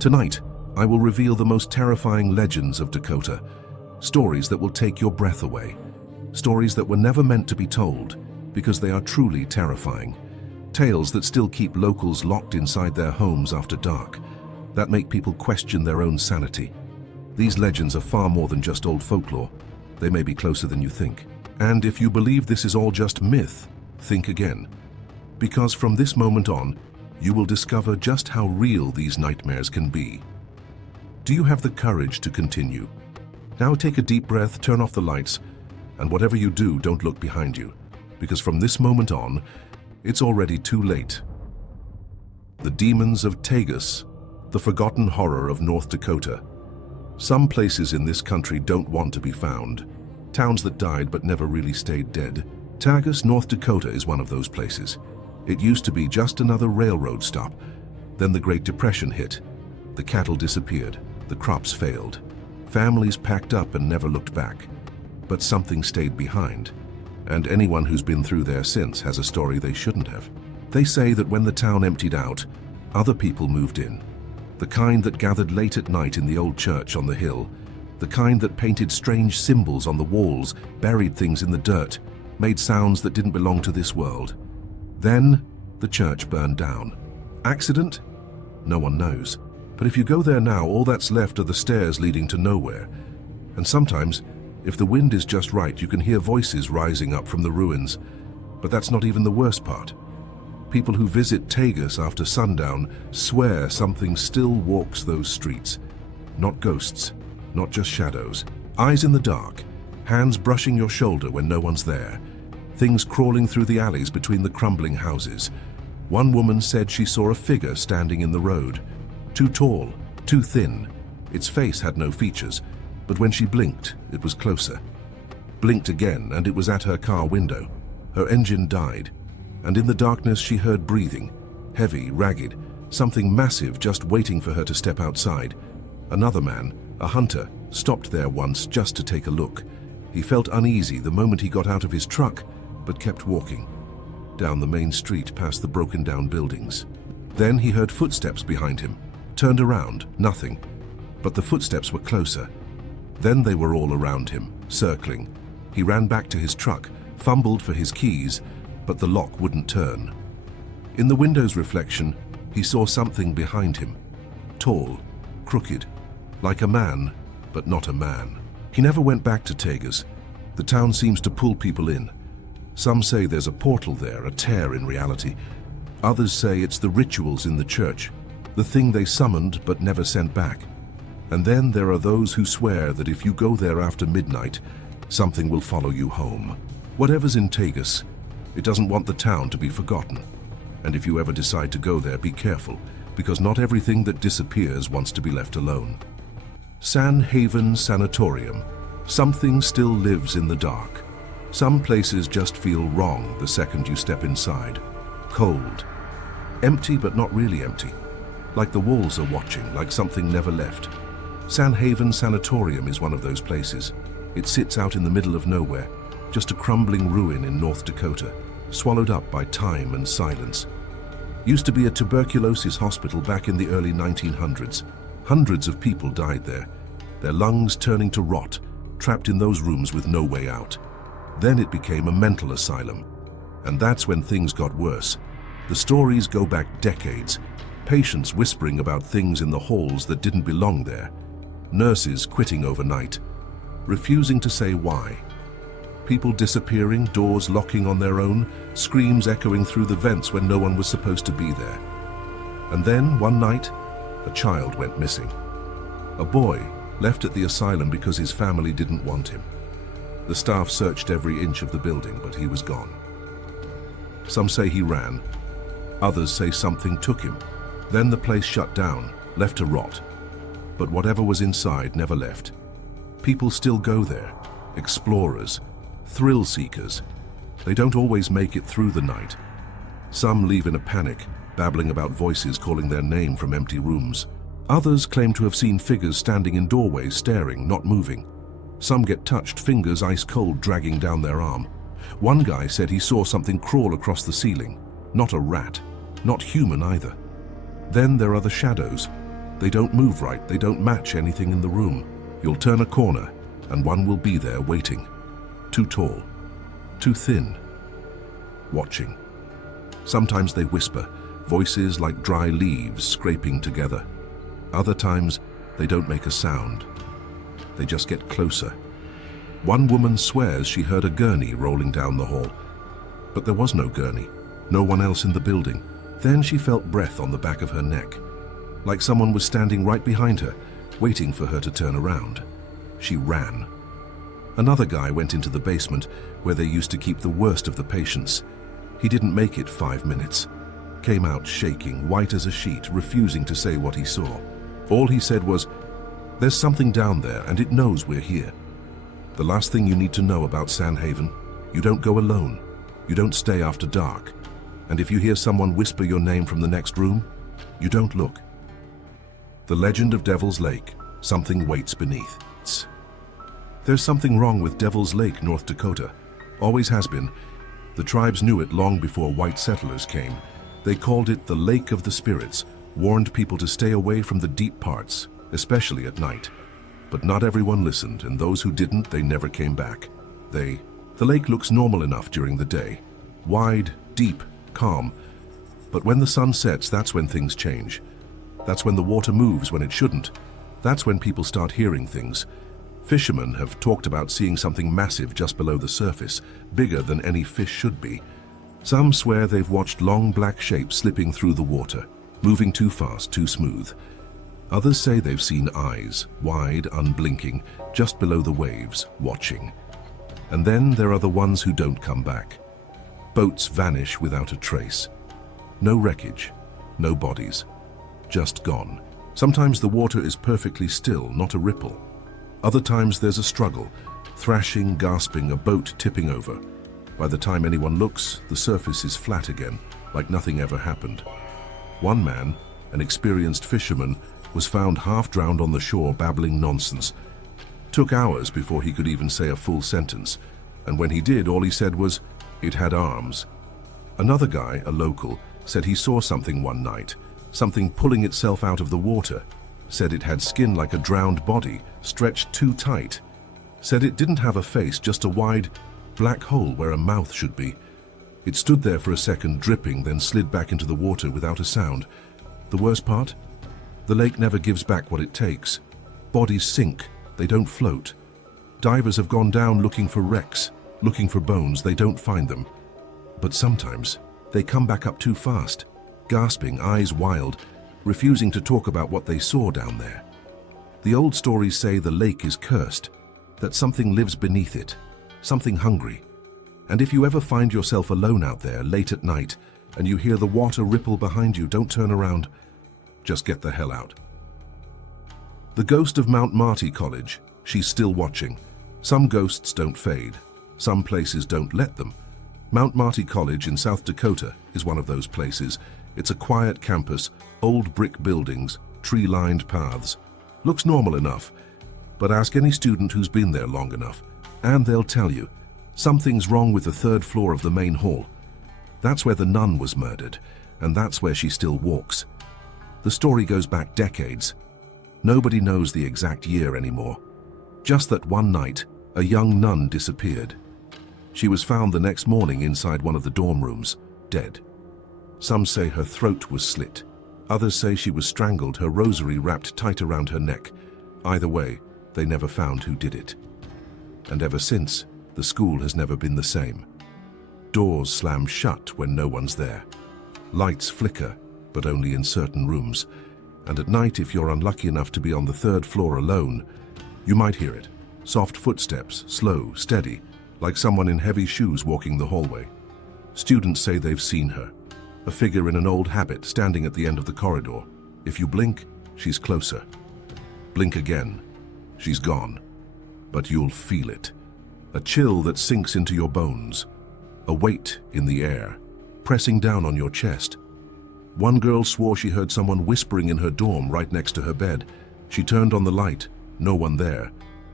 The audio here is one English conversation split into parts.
Tonight, I will reveal the most terrifying legends of Dakota, stories that will take your breath away, stories that were never meant to be told because they are truly terrifying, tales that still keep locals locked inside their homes after dark, that make people question their own sanity. These legends are far more than just old folklore. They may be closer than you think. And if you believe this is all just myth, think again. Because from this moment on, you will discover just how real these nightmares can be. Do you have the courage to continue? Now take a deep breath, turn off the lights, and whatever you do, don't look behind you, because from this moment on, it's already too late. The Demons of Tagus, the forgotten horror of North Dakota. Some places in this country don't want to be found. Towns that died but never really stayed dead. Tagus, North Dakota is one of those places. It used to be just another railroad stop. Then the Great Depression hit. The cattle disappeared. The crops failed. Families packed up and never looked back. But something stayed behind. And anyone who's been through there since has a story they shouldn't have. They say that when the town emptied out, other people moved in. The kind that gathered late at night in the old church on the hill. The kind that painted strange symbols on the walls, buried things in the dirt, made sounds that didn't belong to this world. Then, the church burned down. Accident? No one knows. But if you go there now, all that's left are the stairs leading to nowhere. And sometimes, if the wind is just right, you can hear voices rising up from the ruins. But that's not even the worst part. People who visit Tagus after sundown swear something still walks those streets. Not ghosts, not just shadows. Eyes in the dark, hands brushing your shoulder when no one's there. Things crawling through the alleys between the crumbling houses. One woman said she saw a figure standing in the road. Too tall, too thin. Its face had no features, but when she blinked, it was closer. Blinked again, and it was at her car window. Her engine died, and in the darkness she heard breathing, heavy, ragged, something massive just waiting for her to step outside. Another man, a hunter, stopped there once just to take a look. He felt uneasy the moment he got out of his truck, but kept walking. Down the main street past the broken-down buildings. Then he heard footsteps behind him. Turned around, nothing. But the footsteps were closer. Then they were all around him, circling. He ran back to his truck, fumbled for his keys, but the lock wouldn't turn. In the window's reflection, he saw something behind him. Tall, crooked, like a man, but not a man. He never went back to Tagus. The town seems to pull people in. Some say there's a portal there, a tear in reality. Others say it's the rituals in the church, the thing they summoned but never sent back. And then there are those who swear that if you go there after midnight, something will follow you home. Whatever's in Tagus, it doesn't want the town to be forgotten. And if you ever decide to go there, be careful, because not everything that disappears wants to be left alone. San Haven Sanatorium. Something still lives in the dark. Some places just feel wrong the second you step inside. Cold. Empty but not really empty. Like the walls are watching, like something never left. San Haven Sanatorium is one of those places. It sits out in the middle of nowhere, just a crumbling ruin in North Dakota, swallowed up by time and silence. Used to be a tuberculosis hospital back in the early 1900s. Hundreds of people died there, their lungs turning to rot, trapped in those rooms with no way out. Then it became a mental asylum. And that's when things got worse. The stories go back decades. Patients whispering about things in the halls that didn't belong there. Nurses quitting overnight, refusing to say why. People disappearing, doors locking on their own, screams echoing through the vents when no one was supposed to be there. And then, one night, a child went missing. A boy left at the asylum because his family didn't want him. The staff searched every inch of the building, but he was gone. Some say he ran. Others say something took him. Then the place shut down, left to rot. But whatever was inside never left. People still go there. Explorers, thrill seekers. They don't always make it through the night. Some leave in a panic, babbling about voices calling their name from empty rooms. Others claim to have seen figures standing in doorways, staring, not moving. Some get touched, fingers ice cold dragging down their arm. One guy said he saw something crawl across the ceiling. Not a rat, not human either. Then there are the shadows. They don't move right, they don't match anything in the room. You'll turn a corner, and one will be there waiting. Too tall, too thin, watching. Sometimes they whisper, voices like dry leaves scraping together. Other times, they don't make a sound. They just get closer. One woman swears she heard a gurney rolling down the hall. But there was no gurney, no one else in the building. Then she felt breath on the back of her neck, like someone was standing right behind her, waiting for her to turn around. She ran. Another guy went into the basement where they used to keep the worst of the patients. He didn't make it 5 minutes. Came out shaking, white as a sheet, refusing to say what he saw. All he said was, "There's something down there and it knows we're here." The last thing you need to know about Sandhaven: you don't go alone. You don't stay after dark. And if you hear someone whisper your name from the next room, you don't look. The legend of Devil's Lake: something waits beneath. There's something wrong with Devil's Lake, North Dakota. Always has been. The tribes knew it long before white settlers came. They called it the Lake of the Spirits, warned people to stay away from the deep parts, especially at night. But not everyone listened, and those who didn't, they never came back. The lake looks normal enough during the day. Wide, deep, calm. But when the sun sets, that's when things change. That's when the water moves when it shouldn't. That's when people start hearing things. Fishermen have talked about seeing something massive just below the surface, bigger than any fish should be. Some swear they've watched long black shapes slipping through the water, moving too fast, too smooth. Others say they've seen eyes, wide, unblinking, just below the waves, watching. And then there are the ones who don't come back. Boats vanish without a trace. No wreckage, no bodies, just gone. Sometimes the water is perfectly still, not a ripple. Other times there's a struggle, thrashing, gasping, a boat tipping over. By the time anyone looks, the surface is flat again, like nothing ever happened. One man, an experienced fisherman, was found half drowned on the shore babbling nonsense. Took hours before he could even say a full sentence, and when he did, all he said was, "It had arms." Another guy, a local, said he saw something one night, something pulling itself out of the water. Said it had skin like a drowned body, stretched too tight. Said it didn't have a face, just a wide, black hole where a mouth should be. It stood there for a second, dripping, then slid back into the water without a sound. The worst part? The lake never gives back what it takes. Bodies sink, they don't float. Divers have gone down looking for wrecks, looking for bones, they don't find them. But sometimes, they come back up too fast, gasping, eyes wild, refusing to talk about what they saw down there. The old stories say the lake is cursed, that something lives beneath it, something hungry. And if you ever find yourself alone out there late at night and you hear the water ripple behind you, don't turn around. Just get the hell out. The ghost of Mount Marty College, she's still watching. Some ghosts don't fade. Some places don't let them. Mount Marty College in South Dakota is one of those places. It's a quiet campus, old brick buildings, tree-lined paths. Looks normal enough, but ask any student who's been there long enough, and they'll tell you, something's wrong with the third floor of the main hall. That's where the nun was murdered, and that's where she still walks. The story goes back decades. Nobody knows the exact year anymore. Just that one night, a young nun disappeared. She was found the next morning inside one of the dorm rooms, dead. Some say her throat was slit. Others say she was strangled, her rosary wrapped tight around her neck. Either way, they never found who did it. And ever since, the school has never been the same. Doors slam shut when no one's there. Lights flicker, but only in certain rooms. And at night, if you're unlucky enough to be on the third floor alone, you might hear it. Soft footsteps, slow, steady, like someone in heavy shoes walking the hallway. Students say they've seen her. A figure in an old habit standing at the end of the corridor. If you blink, she's closer. Blink again, she's gone. But you'll feel it. A chill that sinks into your bones. A weight in the air, pressing down on your chest. One girl swore she heard someone whispering in her dorm right next to her bed. She turned on the light, no one there.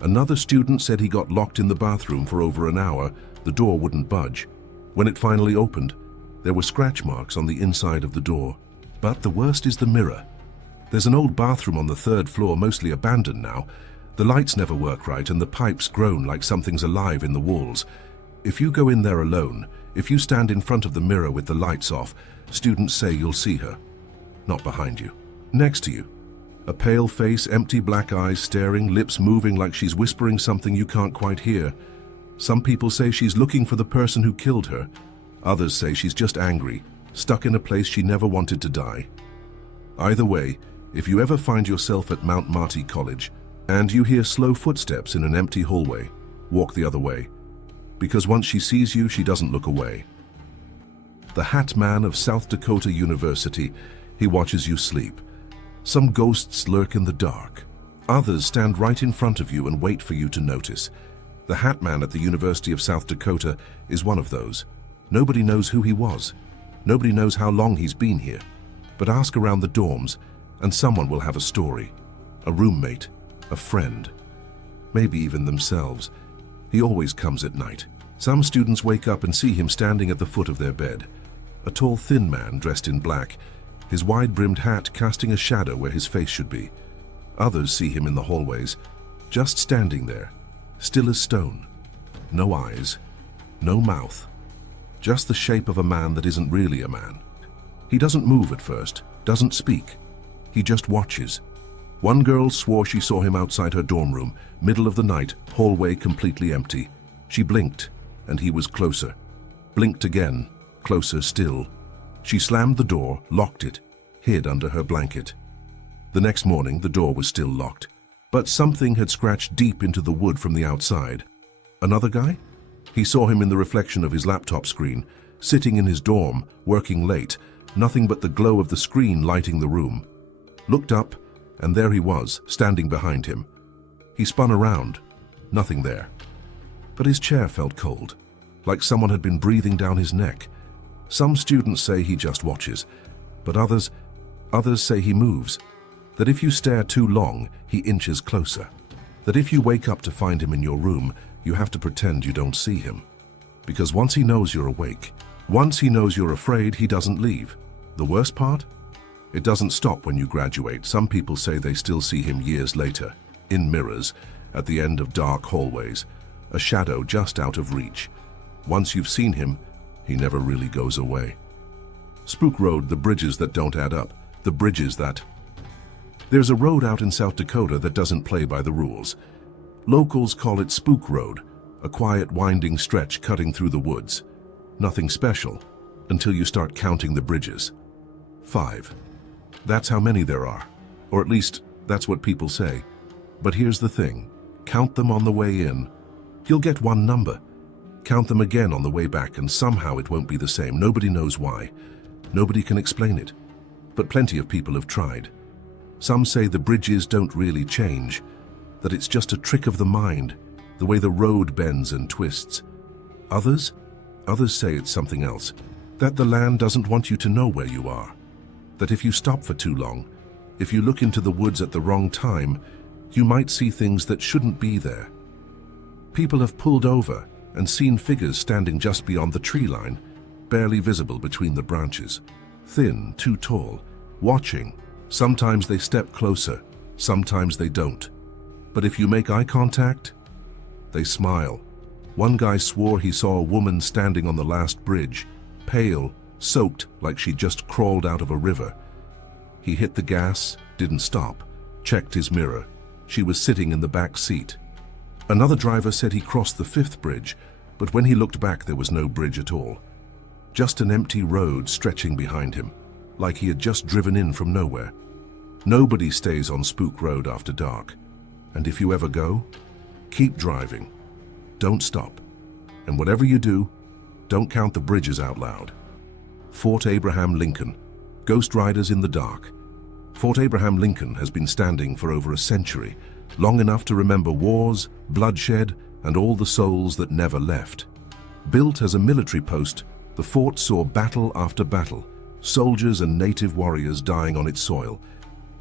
Another student said he got locked in the bathroom for over an hour. The door wouldn't budge. When it finally opened, there were scratch marks on the inside of the door. But the worst is the mirror. There's an old bathroom on the third floor, mostly abandoned now. The lights never work right and the pipes groan like something's alive in the walls. If you go in there alone, if you stand in front of the mirror with the lights off, students say you'll see her. Not behind you. Next to you. A pale face, empty black eyes staring, lips moving like she's whispering something you can't quite hear. Some people say she's looking for the person who killed her. Others say she's just angry, stuck in a place she never wanted to die. Either way, if you ever find yourself at Mount Marty College and you hear slow footsteps in an empty hallway, walk the other way. Because once she sees you, she doesn't look away. The Hat Man of South Dakota University, he watches you sleep. Some ghosts lurk in the dark. Others stand right in front of you and wait for you to notice. The Hat Man at the University of South Dakota is one of those. Nobody knows who he was. Nobody knows how long he's been here. But ask around the dorms, and someone will have a story. A roommate, a friend, maybe even themselves. He always comes at night. Some students wake up and see him standing at the foot of their bed. A tall, thin man dressed in black, his wide-brimmed hat casting a shadow where his face should be. Others see him in the hallways, just standing there, still as stone. No eyes, no mouth, just the shape of a man that isn't really a man. He doesn't move at first, doesn't speak. He just watches. One girl swore she saw him outside her dorm room, middle of the night, hallway completely empty. She blinked, and he was closer. Blinked again, closer still. She slammed the door, locked it, hid under her blanket. The next morning, the door was still locked, but something had scratched deep into the wood from the outside. Another guy? He saw him in the reflection of his laptop screen, sitting in his dorm, working late, nothing but the glow of the screen lighting the room. Looked up, and there he was, standing behind him. He spun around, nothing there. But his chair felt cold, like someone had been breathing down his neck. Some students say he just watches, but others say he moves. That if you stare too long, he inches closer. That if you wake up to find him in your room, you have to pretend you don't see him. Because once he knows you're awake, once he knows you're afraid, he doesn't leave. The worst part? It doesn't stop when you graduate. Some people say they still see him years later, in mirrors, at the end of dark hallways, a shadow just out of reach. Once you've seen him, he never really goes away. Spook Road, the bridges that don't add up, the bridges that... There's a road out in South Dakota that doesn't play by the rules. Locals call it Spook Road, a quiet, winding stretch cutting through the woods. Nothing special, until you start counting the bridges. 5. That's how many there are, or at least that's what people say. But here's the thing, count them on the way in. You'll get one number. Count them again on the way back and somehow it won't be the same. Nobody knows why. Nobody can explain it. But plenty of people have tried. Some say the bridges don't really change, that it's just a trick of the mind, the way the road bends and twists. Others say it's something else, that the land doesn't want you to know where you are. That if you stop for too long, if you look into the woods at the wrong time, you might see things that shouldn't be there. People have pulled over and seen figures standing just beyond the tree line, barely visible between the branches. Thin, too tall, watching. Sometimes they step closer, sometimes they don't. But if you make eye contact, they smile. One guy swore he saw a woman standing on the last bridge, pale, soaked like she just crawled out of a river. He hit the gas, didn't stop, checked his mirror. She was sitting in the back seat. Another driver said he crossed the 5th bridge, but when he looked back there was no bridge at all. Just an empty road stretching behind him, like he had just driven in from nowhere. Nobody stays on Spook Road after dark. And if you ever go, keep driving. Don't stop. And whatever you do, don't count the bridges out loud. Fort Abraham Lincoln, Ghost Riders in the Dark. Fort Abraham Lincoln has been standing for over a century, long enough to remember wars, bloodshed, and all the souls that never left. Built as a military post, the fort saw battle after battle, soldiers and native warriors dying on its soil.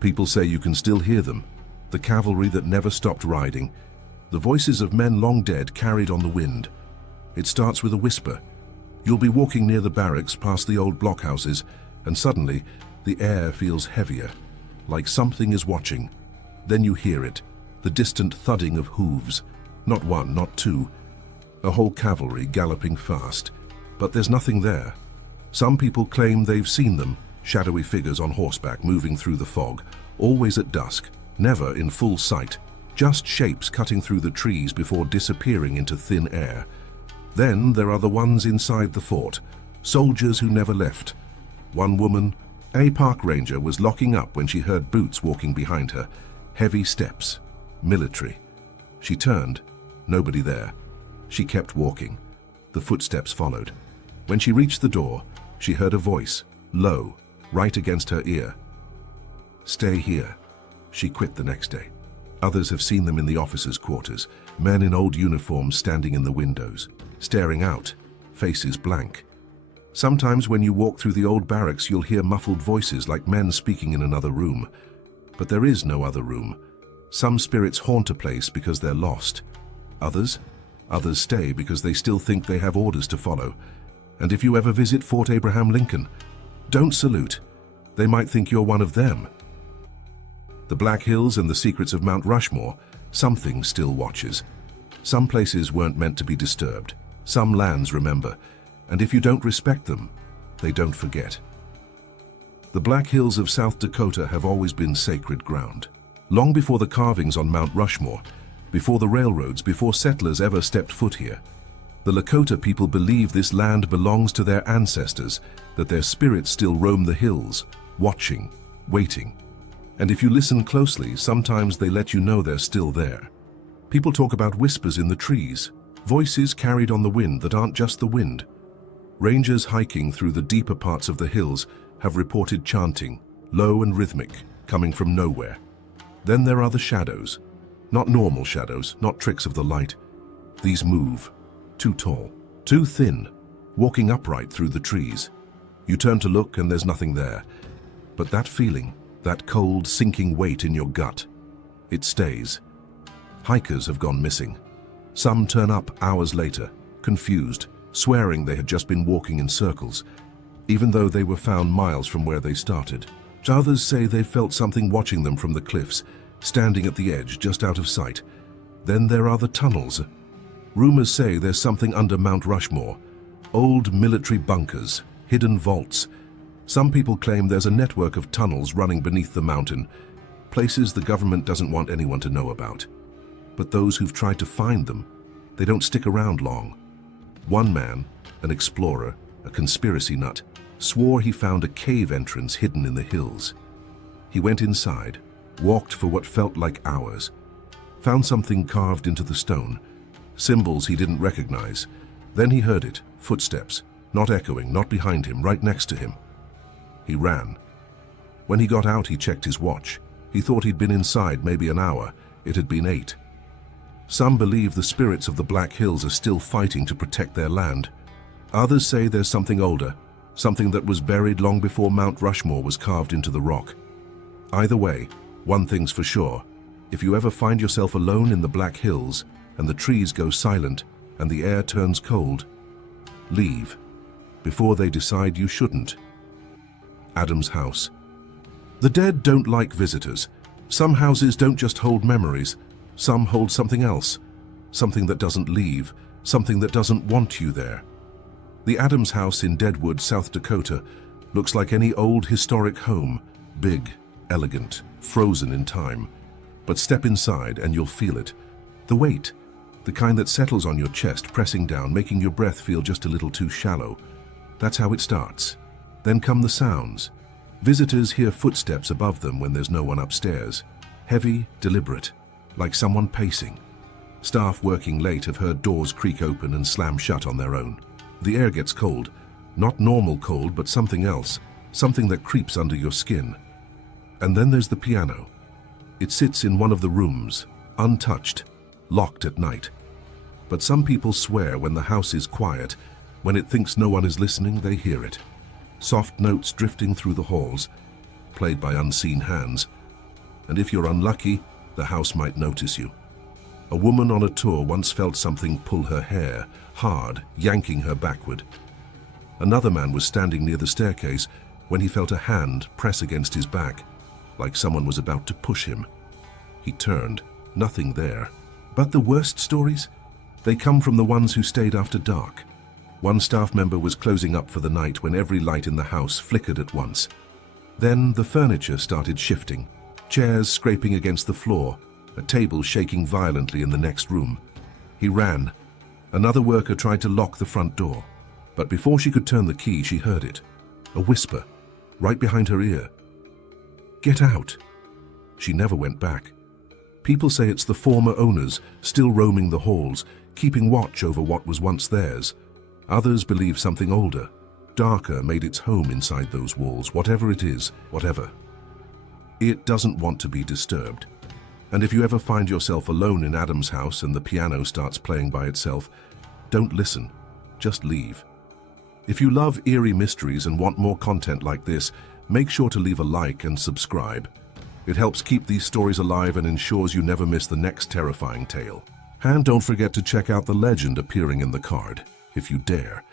People say you can still hear them, the cavalry that never stopped riding, the voices of men long dead carried on the wind. It starts with a whisper. You'll be walking near the barracks past the old blockhouses, and suddenly the air feels heavier, like something is watching. Then you hear it, the distant thudding of hooves. Not one, not two. A whole cavalry galloping fast. But there's nothing there. Some people claim they've seen them, shadowy figures on horseback moving through the fog, always at dusk, never in full sight, just shapes cutting through the trees before disappearing into thin air. Then there are the ones inside the fort, soldiers who never left. One woman, a park ranger, was locking up when she heard boots walking behind her, heavy steps, military. She turned, nobody there. She kept walking. The footsteps followed. When she reached the door, she heard a voice, low, right against her ear. Stay here. She quit the next day. Others have seen them in the officers' quarters, men in old uniforms standing in the windows, staring out, faces blank. Sometimes when you walk through the old barracks, you'll hear muffled voices like men speaking in another room. But there is no other room. Some spirits haunt a place because they're lost. Others stay because they still think they have orders to follow. And if you ever visit Fort Abraham Lincoln, don't salute. They might think you're one of them. The Black Hills and the secrets of Mount Rushmore, something still watches. Some places weren't meant to be disturbed. Some lands remember. And if you don't respect them, they don't forget. The Black Hills of South Dakota have always been sacred ground. Long before the carvings on Mount Rushmore, before the railroads, before settlers ever stepped foot here, the Lakota people believe this land belongs to their ancestors, that their spirits still roam the hills, watching, waiting. And if you listen closely, sometimes they let you know they're still there. People talk about whispers in the trees, voices carried on the wind that aren't just the wind. Rangers hiking through the deeper parts of the hills have reported chanting, low and rhythmic, coming from nowhere. Then there are the shadows. Not normal shadows, not tricks of the light. These move, too tall, too thin, walking upright through the trees. You turn to look and there's nothing there. But that feeling, that cold, sinking weight in your gut, it stays. Hikers have gone missing. Some turn up hours later, confused, swearing they had just been walking in circles, even though they were found miles from where they started. Others say they felt something watching them from the cliffs, standing at the edge just out of sight. Then there are the tunnels. Rumors say there's something under Mount Rushmore, old military bunkers, hidden vaults. Some people claim there's a network of tunnels running beneath the mountain, places the government doesn't want anyone to know about. But those who've tried to find them, they don't stick around long. One man, an explorer, a conspiracy nut, swore he found a cave entrance hidden in the hills. He went inside, walked for what felt like hours, found something carved into the stone, symbols he didn't recognize. Then he heard it, footsteps, not echoing, not behind him, right next to him. He ran. When he got out, he checked his watch. He thought he'd been inside maybe an hour. It had been 8. Some believe the spirits of the Black Hills are still fighting to protect their land. Others say there's something older, something that was buried long before Mount Rushmore was carved into the rock. Either way, one thing's for sure. If you ever find yourself alone in the Black Hills and the trees go silent and the air turns cold, leave before they decide you shouldn't. Adam's house. The dead don't like visitors. Some houses don't just hold memories. Some hold something else. Something that doesn't leave. Something that doesn't want you there. The Adams house in Deadwood, South Dakota, looks like any old historic home. Big, elegant, frozen in time. But step inside and you'll feel it. The weight. The kind that settles on your chest, pressing down, making your breath feel just a little too shallow. That's how it starts. Then come the sounds. Visitors hear footsteps above them when there's no one upstairs. Heavy, deliberate, like someone pacing. Staff working late have heard doors creak open and slam shut on their own. The air gets cold. Not normal cold, but something else. Something that creeps under your skin. And then there's the piano. It sits in one of the rooms, untouched, locked at night. But some people swear when the house is quiet, when it thinks no one is listening, they hear it. Soft notes drifting through the halls, played by unseen hands. And if you're unlucky, the house might notice you. A woman on a tour once felt something pull her hair, hard, yanking her backward. Another man was standing near the staircase when he felt a hand press against his back, like someone was about to push him. He turned, nothing there. But the worst stories? They come from the ones who stayed after dark. One staff member was closing up for the night when every light in the house flickered at once. Then the furniture started shifting, chairs scraping against the floor, a table shaking violently in the next room. He ran. Another worker tried to lock the front door, but before she could turn the key, she heard it. A whisper, right behind her ear. "Get out." She never went back. People say it's the former owners still roaming the halls, keeping watch over what was once theirs. Others believe something older, darker, made its home inside those walls, whatever it is, whatever. It doesn't want to be disturbed. And if you ever find yourself alone in Adam's house and the piano starts playing by itself, don't listen, just leave. If you love eerie mysteries and want more content like this, make sure to leave a like and subscribe. It helps keep these stories alive and ensures you never miss the next terrifying tale. And don't forget to check out the legend appearing in the card, if you dare.